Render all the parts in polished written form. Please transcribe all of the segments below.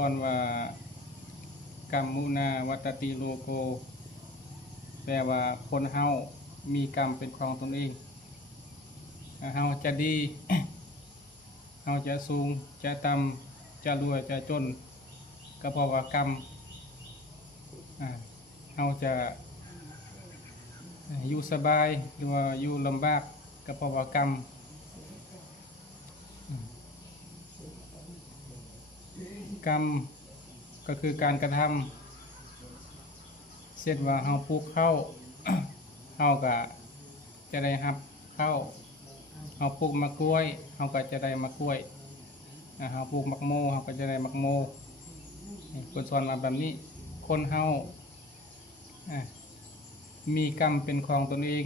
ตอนว่ากรรมมุนาวัตติโลโกแปลว่าคนเฮามีกรรมเป็นของตนเองเฮาจะดี เฮาจะสูงจะต่ำจะรวยจะจนก็เพราะว่ากรรมเฮาจะอยู่สบายหรือว่าอยู่ลำบากก็เพราะว่ากรรมกรรมก็คือการกระทำเช่นว่าเฮาปลูกข้าว เฮาก็จะได้รับข้าวเฮาปลูกมะกล้วยเฮาก็จะได้มะกล้วยเฮาปลูกมะโมเฮาก็จะได้มะโมคนสอนมาแบบนี้คนเฮามีกรรมเป็นของตนเอง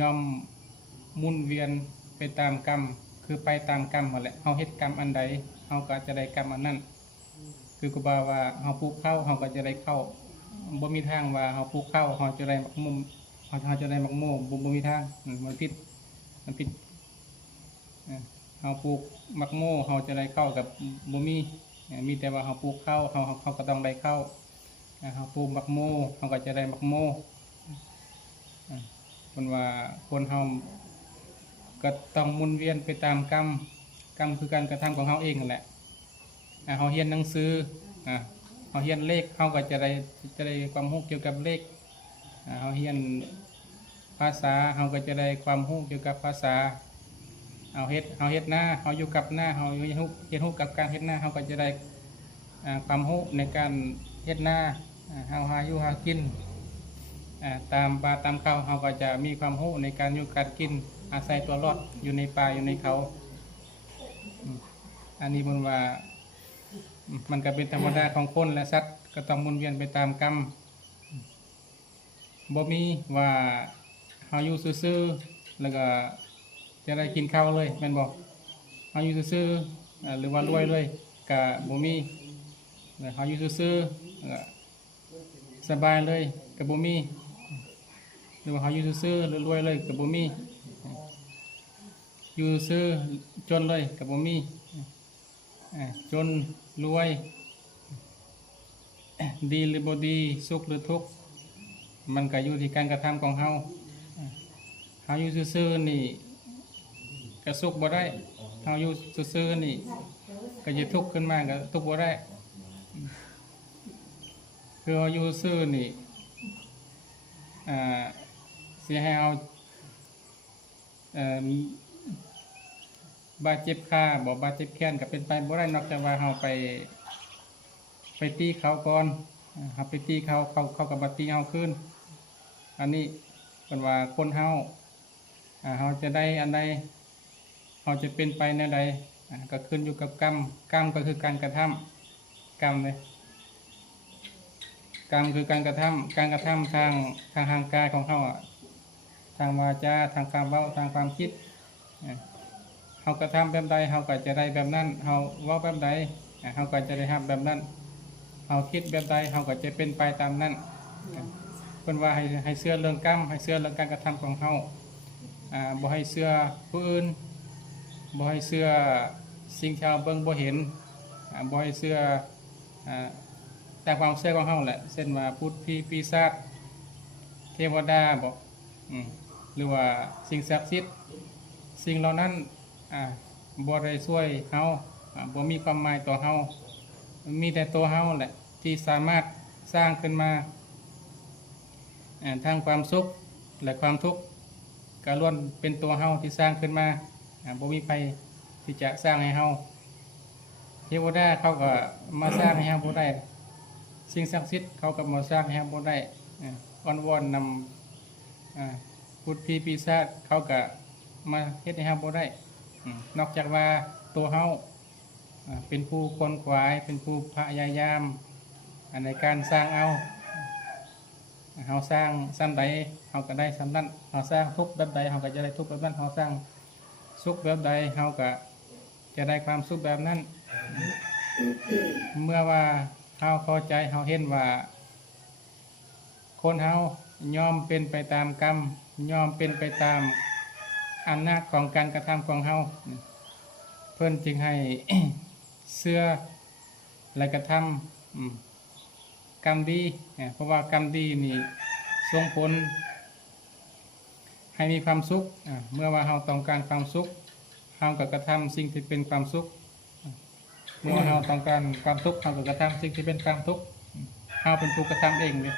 ย่อมหมุนเวียนไปตามกรรมคือไปตามกรรมหมดแหละเฮาเฮ็ดกรรมอันใดเฮาก็จะได้กรรมอันนั้นคือก็บ่าว่าเฮาปลูกข้าวเฮาก็จะได้ข้าวบ่มีทางว่าเฮาปลูกข้าวเฮาจะได้มะม่วงเฮาจะได้มะโมบ่มีทางมันผิดเฮาปลูกมะโมเฮาจะได้ข้าวกับบ่มีแต่ว่าเฮาปลูกข้าวเฮาก็ต้องได้ข้าวเฮาปลูกมะโมเฮาก็จะได้มะโมคนว่าคนเฮาก็ต้องหมุนเวียนไปตามกรรมคือการกระทำของเฮาเองนั่นแหละเฮาเรียนหนังสือเฮาเรียนเลขเฮาก็จะได้ความรู้เกี่ยวกับเลขเฮาเรียนภาษาเฮาก็จะได้ความรู้เกี่ยวกับภาษาเฮาเฮ็ดหน้าเฮาอยู่กับหน้าเฮาเรียนรู้กับการเฮ็ดหน้าเฮาก็จะได้ความรู้ในการเฮ็ดหน้าเฮาหาอยู่หากินตามป่าตามเขาเฮาก็จะมีความรู้ในการอยู่การกินอาศัยตัวรอดอยู่ในป่าอยู่ในเขาอันนี้มันว่ามันก็เป็นธรรมดาของคนและสัตว์ก็ต้องหมุนเวียนไปตามกรรมบ่มีว่าเฮาอยู่ซื่อๆแล้วก็จะได้กินข้าวเลยแม่นบ่เฮาอยู่ซื่อๆหรือว่ารวยเลยก็บ่มีเฮาอยู่ซื่อๆสบายเลยก็บ่มีหรือว่าเฮาอยู่ซื่อๆหรือรวยเลยก็บ่มีอยู่ซื่อจนเลยก็บ่มีจนรวยดีหรือบ่ดีสุขหรือทุกข์มันก็อยู่ที่การกระทำของเฮาอยู่ซื่อๆนี่ก็สุขบ่ได้เฮาอยู่ซื่อๆนี่ก็จะทุกข์ขึ้นมาก็ทุกข์บ่ได้คือเฮาอยู่ซื่อนี่สิให้เฮาบาดเจ็บขาบ่บาดเจ็บแขนก็เป็นไปบ่ได้นอกจากว่าเฮาไปตีเขาก่อนเฮาไปตีเขาก็บ่ตีเฮาคืนอันนี้เป็นว่าคนเฮาเฮาจะได้อันใดเฮาจะเป็นไปแนวใดก็ขึ้นอยู่กับกรรมก็คือการกระทำกรรมเลยกรรมคือการกระทำทางร่างกายของเฮาทางวาจาทางความเว้าทางความคิดเฮากระทำแบบใดเฮาก็จะได้แบบนั้นเฮาเว้าแบบใดเฮาก็จะได้รับแบบนั้นเฮาคิดแบบใดเฮาก็จะเป็นไปตามนั้นเพิ่นว่าให้เชื่อเรื่องกรรมให้เชื่อเรื่องการกระทำของเฮาบ่ให้เชื่อผู้อื่นบ่ให้เชื่อสิ่งที่เฮาเบิ่งบ่เห็นบ่ให้เชื่อแต่ความเชื่อของเฮาแหละเช่นว่าพุทธปีศาจเทวดาบ่หรือว่าสิ่งศักดิ์สิทธิ์สิ่งเหล่านั้นบ่ได้ช่วยเฮาบ่มีความหมายต่อเฮามีแต่ตัวเฮาแหละที่สามารถสร้างขึ้นมาทั้งความสุขและความทุกข์ก็ล้วนเป็นตัวเฮาที่สร้างขึ้นมาบ่มีใครที่จะสร้างให้เฮาเทวดาเขาก็มาสร้างให้เฮาบ่ได้สิ่งศักดิ์สิทธิ์เขาก็มาสร้างให้เฮาบ่ได้อ้อนวอนนำพุทธปีศาจเขาก็มาเฮ็ดให้เฮาบ่ได้นอกจากว่าตัวเฮาเป็นผู้คนขวายเป็นผู้พยายามในการสร้างเอาเฮาสร้างซ้ำใดเฮาก็ได้ซ้ำนั้นเฮาสร้างทุกข์แบบใดเฮาก็จะได้ทุกข์แบบนั้นเฮาสร้างสุขแบบใดเฮาก็จะได้ความสุขแบบนั้นเมื่อว่าเฮาเข้าใจเฮาเห็นว่าคนเฮายอมเป็นไปตามกรรมยอมเป็นไปตามอำนาจของการกระทำของเฮาเพิ่นจึงให้ เชื่อ และกระทำกรรมดีเพราะว่ากรรมดีนี่ส่งผลให้มีความสุขเมื่อว่าเราต้องการความสุขเราก็กระทำสิ่งที่เป็นความสุขเมื่อเราต้องการความทุกข์เราก็กระทำสิ่งที่เป็นความทุกข์เราเป็นผู้กระทำเองเลย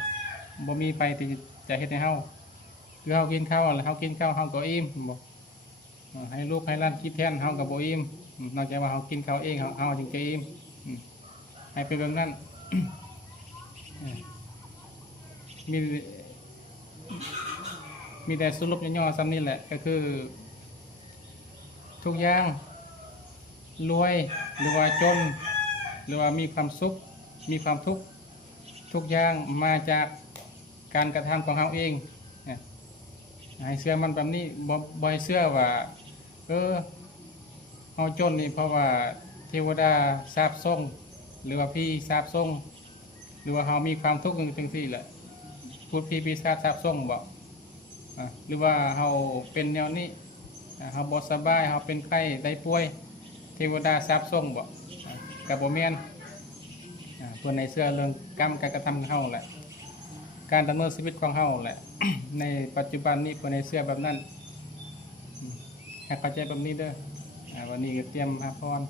บ่มีใครที่จะเฮ็ดให้เราคือเรากินข้าวแล้วเรากินข้าวเราก็อิ่มบ่ให้ลูกให้หลานคิดแทนเราก็บ่อิ่มนอกจากว่าเรากินข้าวเองเราจึงจะอิ่มให้เป็นแบบนั้นมีมีแต่สรุปย่อๆซ้ำนี่แหละก็คือทุกอย่างรวยหรือว่าจนหรือว่ามีความสุขมีความทุกข์ทุกอย่างมาจากการกระทำของเราเองให้เชื่อมันแบบนี้บ่ให้เชื่อว่าเราจนนี่เพราะว่าเทวดาสาปส่งหรือว่าพี่สาปส่งหรือว่าเรามีความทุกข์จังซี่แหละพูดพี่ปีศาจสาปส่งบ่หรือว่าเราเป็นแนวนี้เราบ่สบายเราเป็นไข้ได้ป่วยเทวดาสาปส่งบ่ก็บ่แม่นเพิ่นให้เชื่อเรื่องกรรมการกระทำของเราแหละการดำเนินชีวิตของเราแหละ ในปัจจุบันนี้เพิ่นให้เชื่อแบบนั้นให้เข้าใจแบบนี้เด้อวันนี้ก็เตรียมหาพร